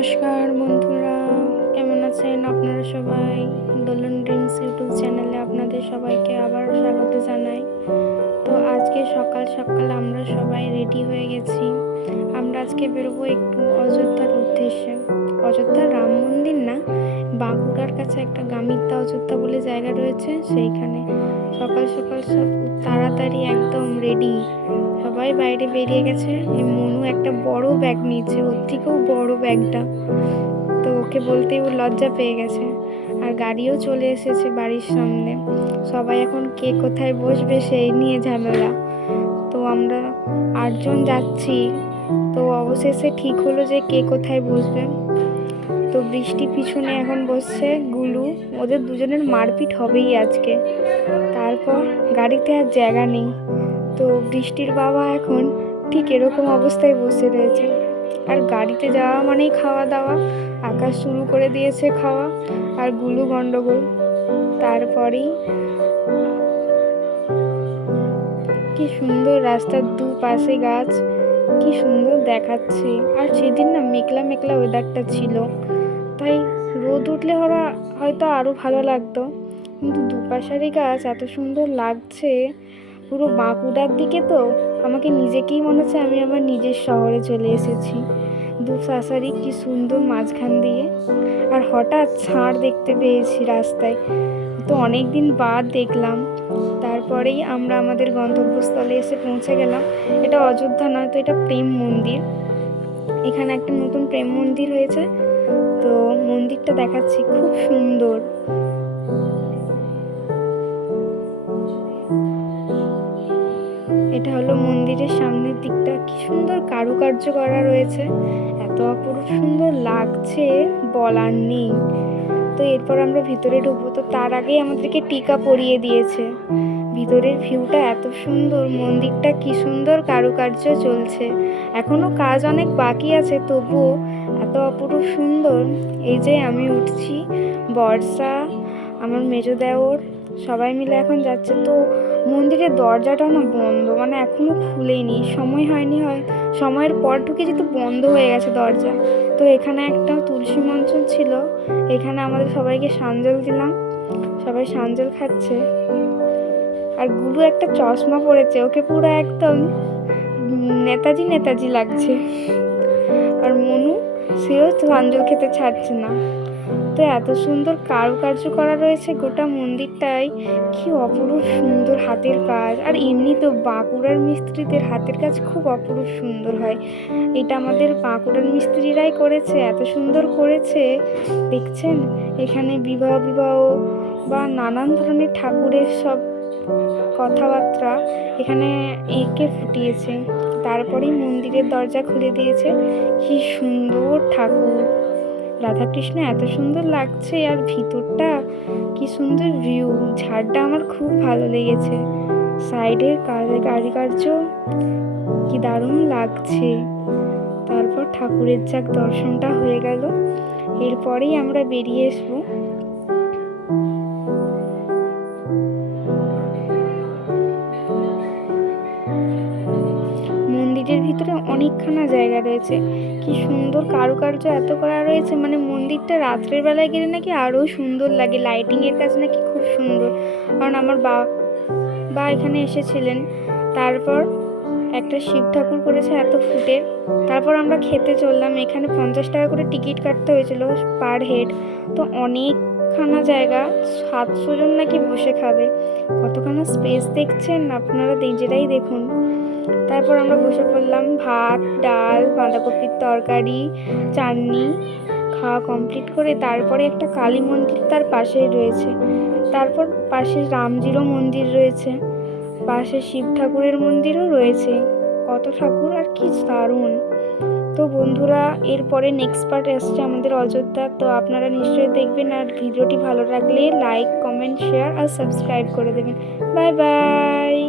নমস্কার বন্ধুরা, কেমন আছেন আপনারা সবাই? দোলন ড্রিমস ইউটিউব চ্যানেলে আপনাদের সবাইকে আবার স্বাগত জানাই। তো আজকে সকাল সকাল আমরা সবাই রেডি হয়ে গেছি। আমরা আজকে বেরোবো একটু অযোধ্যার উদ্দেশ্যে। অযোধ্যা রাম মন্দির না, বাঁকুড়ার কাছে একটা গামিত্যা অযোধ্যা বলে জায়গা রয়েছে, সেইখানে সকাল সকাল সব তাড়াতাড়ি একদম রেডি সবাই বাইরে বেরিয়ে গেছে। এই মনু একটা বড় ব্যাগ নিয়েছে, ওর থেকেও বড় ব্যাগটা, তো ওকে বলতেই ও লজ্জা পেয়ে গেছে। আর গাড়িও চলে এসেছে বাড়ির সামনে। সবাই এখন কে কোথায় বসবে সেই নিয়ে ঝামেলা। তো আমরা 8জন যাচ্ছি। তো অবশেষে ঠিক হলো যে কে কোথায় বসবে। তো বৃষ্টি পিছনে এখন বসছে গুলু, ওদের দুজনের মারপিট হবেই আজকে। তারপর গাড়িতে আর জায়গা নেই, তো বৃষ্টির বাবা এখন ঠিক এরকম অবস্থায় বসে রয়েছে। আর গাড়িতে যাওয়া মানেই খাওয়া দাওয়া, আকাশ শুরু করে দিয়েছে খাওয়া, আর গুলু গন্ডগোল। তারপরেই কি সুন্দর রাস্তার দুপাশে গাছ, কি সুন্দর দেখাচ্ছে। আর সেদিন না মেঘলা মেঘলা ওয়েদারটা ছিল, তাই রোদ উঠলে হয়তো আরও ভালো লাগতো, কিন্তু দুপাশারি গাছ এত সুন্দর লাগছে। পুরো বাঁকুড়ার দিকে তো আমাকে নিজেকেই মনে হচ্ছে আমি আমার নিজের শহরে চলে এসেছি। দুপাশারি কি সুন্দর মাঝখান দিয়ে। আর হঠাৎ ষাঁড় দেখতে পেয়েছি রাস্তায়, তো অনেক দিন বাদ দেখলাম। তারপরেই আমরা আমাদের গন্তব্যস্থলে এসে পৌঁছে গেলাম। এটা অযোধ্যা নয়, তো এটা প্রেম মন্দির। এখানে একটা নতুন প্রেম মন্দির হয়েছে, তো মন্দিরটা দেখাচ্ছি, খুব সুন্দর। এটা হলো মন্দিরের সামনের দিকটা, কি সুন্দর কারুকার্য করা রয়েছে, এত অপরূপ সুন্দর লাগছে বলার নেই। তো এরপর আমরা ভিতরে ঢুকবো, তো তার আগেই আমাদেরকে টিকা পরিয়ে দিয়েছে। ভিতরের ভিউটা এত সুন্দর, মন্দিরটা কি সুন্দর কারুকার্য চলছে, এখনো কাজ অনেক বাকি আছে, তবুও এত অপরূপ সুন্দর। এই যে আমি উঠছি, বর্ষা, আমার মেজো দেওর, সবাই মিলে এখন যাচ্ছে। তো মন্দিরের দরজাটা না বন্ধ, মানে এখনো খুলেনি, সময় হয়নি, সময়ের পর ঢুকেছি তো বন্ধ হয়ে গেছে দরজা। তো এখানে একটা তুলসী মঞ্চ ছিল, এখানে আমাদের সবাইকে সাঞ্জল দিলাম, সবাই সাঞ্জল খাচ্ছে। আর গুলু একটা চশমা পরেছে, ওকে পুরো একদম নেতাজি নেতাজি লাগছে। আর মনু, সেও সাঞ্জল খেতে ছাড়ছে না। তো এত সুন্দর কারুকার্য করা রয়েছে গোটা মন্দিরটাই, কি অপরূপ সুন্দর হাতের কাজ। আর এমনি তো বাঁকুড়ার মিস্ত্রিদের হাতের কাজ খুব অপরূপ সুন্দর হয়, এটা আমাদের বাঁকুড়ার মিস্ত্রিরাই করেছে, এত সুন্দর করেছে। দেখছেন এখানে বিবাহ বা নানান ধরনের ঠাকুরের সব কথাবার্তা এখানে এঁকে ফুটিয়েছে। তারপরেই মন্দিরের দরজা খুলে দিয়েছে, কি সুন্দর ঠাকুর, রাধাকৃষ্ণ এত সুন্দর লাগছে। আর ভিতরটা কি সুন্দর ভিউ, ঝাড়টা আমার খুব ভালো লেগেছে, সাইডের কারুকার্য কি দারুণ লাগছে। তারপর ঠাকুরের যাক দর্শনটা হয়ে গেল, এরপরেই আমরা বেরিয়ে আসবো। মন্দিরের ভিতরে অনেকখানা জায়গা রয়েছে, কি সুন্দর কারুকার্য এত করা রয়েছে, মানে মন্দিরটা রাত্রের বেলায় গেলে নাকি আরও সুন্দর লাগে, লাইটিংয়ের কাজ নাকি খুব সুন্দর। কারণ আমার বা এখানে এসেছিলেন। তারপর একটা শিব ঠাকুর করেছে এত ফুটের। তারপর আমরা খেতে চললাম, এখানে 50 টাকা করে টিকিট কাটতে হয়েছিল পার হেড। তো অনেকখানা জায়গা, 700 জন নাকি বসে খাবে, কতখানা স্পেস দেখছেন আপনারা নিজেরাই দেখুন। তারপর আমরা বসে পড়লাম, ভাত, ডাল, বাঁধাকপির তরকারি, চাটনি খাওয়া কমপ্লিট করে তারপরে একটা কালী মন্দির তার পাশেই রয়েছে, তারপর পাশে রামজিরও মন্দির রয়েছে, পাশে শিব ঠাকুরের মন্দিরও রয়েছে, কত ঠাকুর আর কি দারুণ। তো বন্ধুরা, এরপরে নেক্সট পার্ট আসছে আমাদের অযোধ্যা, তো আপনারা নিশ্চয়ই দেখবেন। আর ভিডিওটি ভালো লাগলে লাইক, কমেন্ট, শেয়ার আর সাবস্ক্রাইব করে দেবেন। Bye bye.